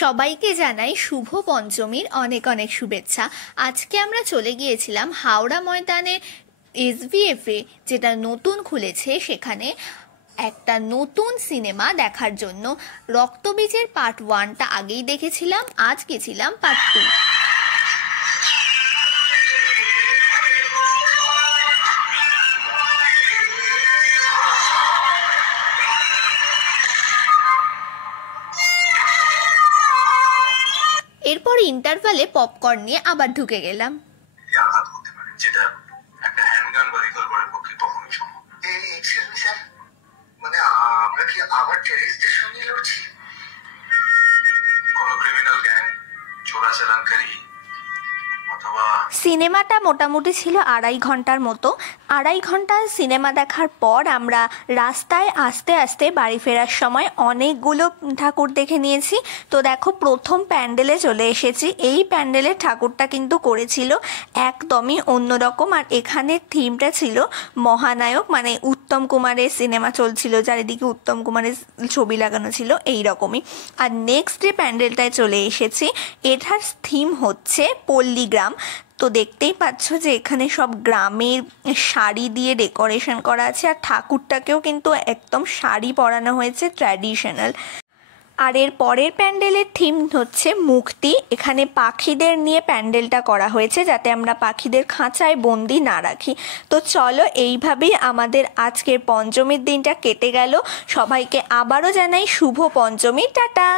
সবাইকে জানাই শুভ পঞ্চমীর অনেক অনেক শুভেচ্ছা। আজকে আমরা চলে গিয়েছিলাম হাওড়া ময়দানের SVF-এ, যেটা নতুন খুলেছে। সেখানে একটা নতুন সিনেমা দেখার জন্য রক্তবীজের পার্ট 1টা আগেই দেখেছিলাম, আজ গেছিলাম পার্ট 2। এরপর ইন্টারভালে পপকর্ন নিয়ে আবার ঢুকে গেলাম। সিনেমাটা মোটামুটি ছিল 2.5 ঘন্টার মতো। 2.5 ঘন্টা সিনেমা দেখার পর আমরা রাস্তায় আস্তে আস্তে বাড়ি ফেরার সময় অনেকগুলো ঠাকুর দেখে নিয়েছি। তো দেখো, প্রথম প্যান্ডেলে চলে এসেছি। এই প্যান্ডেলের ঠাকুরটা কিন্তু করেছিল একদমই অন্যরকম, আর এখানের থিমটা ছিল মহানায়ক, মানে উত্তম কুমারের সিনেমা চলছিল, চারিদিকে উত্তম কুমারের ছবি লাগানো ছিল এই রকমই। আর নেক্সট যে প্যান্ডেলটায় চলে এসেছি, এটার থিম হচ্ছে পল্লীগ্রাম। তো দেখতেই পাচ্ছ যে এখানে সব গ্রামের শাড়ি দিয়ে ডেকোরেশন করা আছে, আর ঠাকুরটাকেও কিন্তু একদম শাড়ি পরানো হয়েছে, ট্র্যাডিশনাল। আর এর পরের প্যান্ডেলের থিম হচ্ছে মুক্তি। এখানে পাখিদের নিয়ে প্যান্ডেলটা করা হয়েছে, যাতে আমরা পাখিদের খাঁচায় বন্দি না রাখি। তো চলো, এইভাবেই আমাদের আজকের পঞ্চমীর দিনটা কেটে গেল। সবাইকে আবারও জানাই শুভ পঞ্চমী, টাটা।